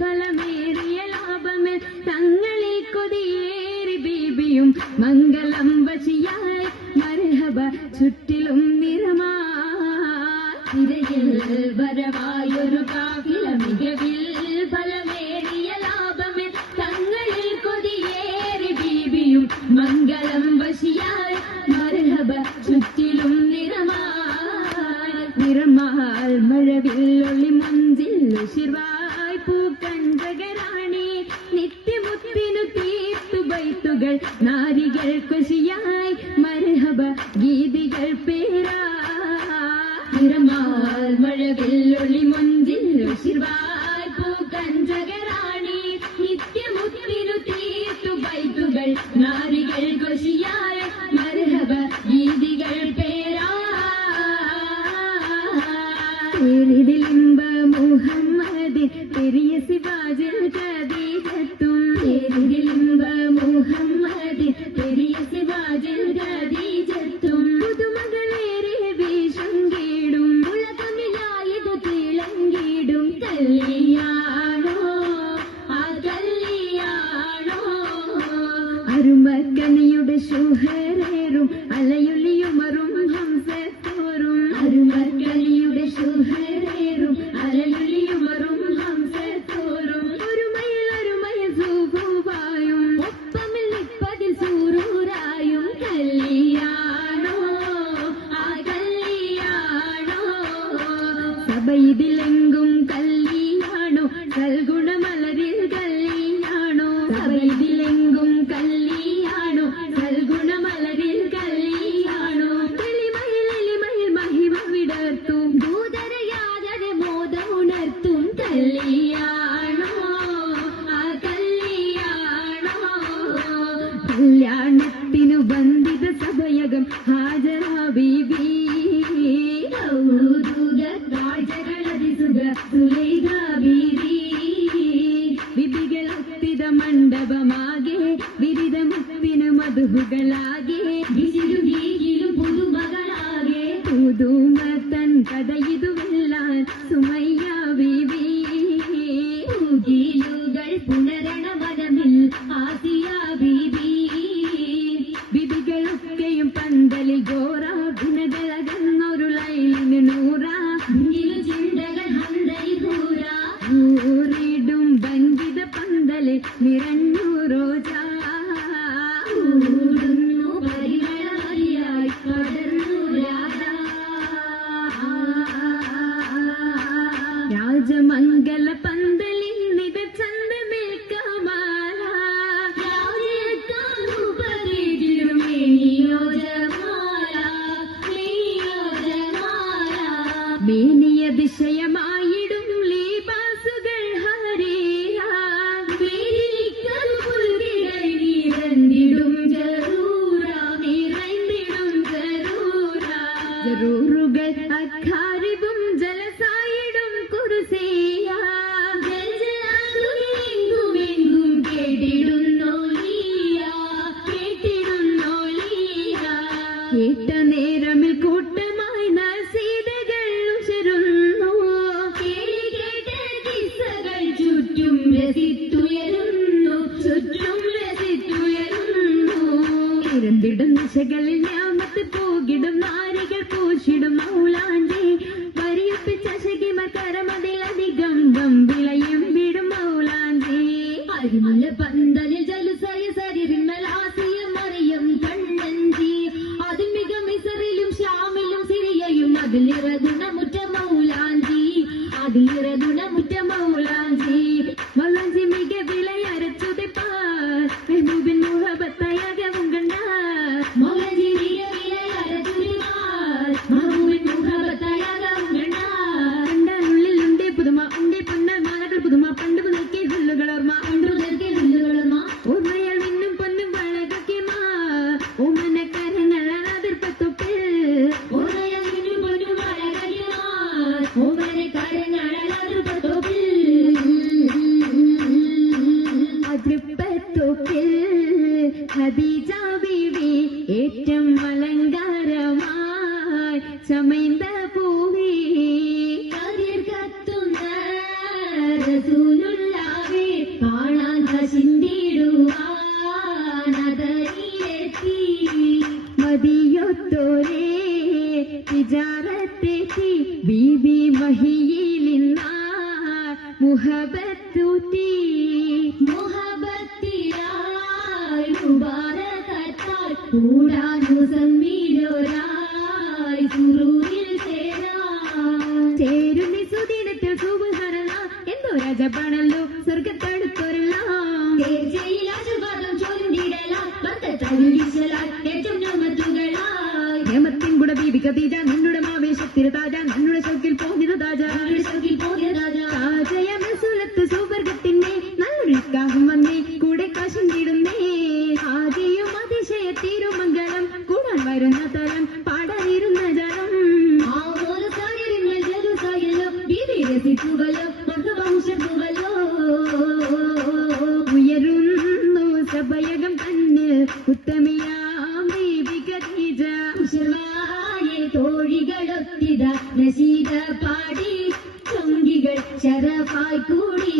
ഫലമേറിയ ലാഭമേ തങ്ങളിൽ കൊതിയേറി ബീബിയും മംഗളം വശിയായി മർഹബ ചുറ്റിലും നിറമാതിരയിൽ വരവായൊരു കാഫില മികവിൽ ഫലമേറിയ ലാഭമേ തങ്ങളിൽ കൊതിയേറി ബീബിയും മംഗളം വശിയായി മർഹബ ചുറ്റിലും നിറമാൽ മഴവിൽ ഒളി മഞ്ചിൽ ശിർവായ് പൂക്കഞ്ചകരാണി നിത്യമുത്തിനു തീർത്തു ബൈത്തുകൾ നാരികൾ കുശിയായി മർഹബ ഗീതികൾ പേരാ നിറമാൽ മഴവിൽ ഒളി മഞ്ചിൽ ശിർവായ് പൂക്കഞ്ചകരാണി നിത്യമുത്തിനു തീർത്തു ബൈത്തുകൾ നാരികൾ കുശിയായി മർഹബ ഗീതികൾ പേരാ ിലിംബ മുഹമ്മദ് പെരിയ സിവാജിൽ ഖദീജത്തും ലിംബ മുഹമ്മദ് പെരിയ സിവാജിൽ ഖദീജത്തും പുതുമകളേറെ വീശം കീടും ഉലകമിലായതു തിളങ്ങിടും കല്യാണോ ആ കല്യാണോ അരുമക്കനിയുടെ ശുഹരേറും അലയൊലിയുമറും ഹംസത്തോറും അരുമക്കനിയുടെ ശുഹരേറും അലയൊലിയുമറും ഹംസത്തോറും ഒരുമയിൽ സൂഫുവായും ഒപ്പമിൽ നിപ്പതിൽ സൂറൂരായും കല്യാണോ ആ കല്യാണോ സബൈതിലെങ്കും കല്യാണോ സൽഗുണമലരിൽ കല്യാണോ സബൈതിലെങ്കും കല്യാണോ സൽഗുണമലരിൽ കല്യാണോ എളിമയിൽ മഹിമ വിടർത്തും ദൂതരയാതെ മോദമുണർത്തും കല്യാണോ ആ കല്യാണോ കല്യാണത്തിനു ബന്ധിത സഭയകം ഹാജറ ബീബി കാഴ്ചകളതിസുഖ സുലൈഖ ബീബി വിധികളൊത്തിത മണ്ഡപമാകെ വിരിത മുപ്പിന് മധുഹുകളാകെ വിശിരുഗീകിലും പുതുമകളാകെ പുതുമ തൻ കഥയിതുവെല്ലാൻ സുമയ്യ ബീബി ൂകൾ പുനരണ വനമിൽ ആസിയ ബീബി വിധികളൊക്കെയും പന്തലിൽ ഗോറ ദിനകളകന്നൊരു ലൈലിന് നൂറ ചിന്തകൾ ഹന്തൈ പൂര ൂറിടും ഭംഗിത പന്തലിൽ നിറഞ്ഞു റോജ ൂടുന്നു പരിമളമരിയായി പടർന്നു രാജമംഗല പന്തലിൽ നിത ചന്തമേ കമാല മേനിയ ദിശയമായിടും ലീബാസുകൾ ഹരേറിടും ജറൂറുകൾ അഖാരിബും ജലസായിടും കുറുസിയ കേട്ട നേരമിൽ കൂട്ടമായി നസീതകൾ ഉശരുന്നു ചുറ്റും രസിത്തുയരുന്നു ഇരന്തിടും ദിശകളിൽ ഞാമത്ത് പോകിടും നാരികൾ പൂശിടും മൗലാന്റെ വരിയൊപ്പിച്ച ശകിമർ കരമതിലധികം വമ്പിളയും വിടും മൗലാന്റെ അരിമല പന്തലിൽ ജലുസയ സരിമലാസിയ മറിയം കണ്ണഞ്ചി അതിൽ മിക മിസറിലും ശ്യാമിലും സിറിയയും അതിലിറ ഗുണമുറ്റ മൗലാഞ്ചി അതിലിറ മൗലാഞ്ചി മൗലാഞ്ചി മിക വിളയരച്ചുതിപ്പാർ മെഹബൂബിൻ മുഹബത്തയകവും കണ്ടാർ മൗലാഞ്ചി മിക വിളയരച്ചുതിപ്പാർ മെഹബൂബിൻ മുഹബത്തയകവും കണ്ടാർ കണ്ടാലുള്ളിൽ ഉണ്ടേ പുതുമ ഉണ്ടേ പണ്ട മാലകൾ പുതുമ പണ്ട് പുതുക്കി ഹുല്ലുകളോർമ്മ പണ്ട് പുതുക്കി ഹുല്ലുകളോർമ്മ ബറക്കൂട്ടി മുഹബത്തിലായി മുബാറകത്താൽ കൂടാനു സമ്മീലോരായി സുറൂരിൽ ചേരുന്ന സുദിനത്തിൽ സുബ്ഹാനല്ലാഹ് എന്തോ രാജപാണല്ലോ സ്വർഗത്തടുത്തൊരെല്ലാം തീർച്ചയിലാശുപാദം ചൊല്ലിടലാൽ ഭക്തതരുളിച്ചലാൽ ഏറ്റവും ഞമത്തുകളായി ഞമത്തിൻ കൂടെ ബീബി ഖദീജ നിന്നുടെ ആവേശത്തിൽ താജ നിന്നുടെ ശൗക്കിൽ പോകിയ താജ താജയ മസുലത്ത് സുവർഗത്തിന്റെ നല്ലൊരു കാഹം വന്നേ കൂടെ കാശുണ്ടിടുന്നേ ആദ്യം അതിശയ തിരുമംഗളം കൂടാൻ വരുന്ന തരം പാടാനിരുന്ന ജനം ഉയരുന്നു സഭയകം തന്നെ ഉത്തമിയാം ബീബി ഖദീജ തോഴികളൊത്തിത നസീദ പാടി ചൊങ്കികൾ ശരഫായി കൂടി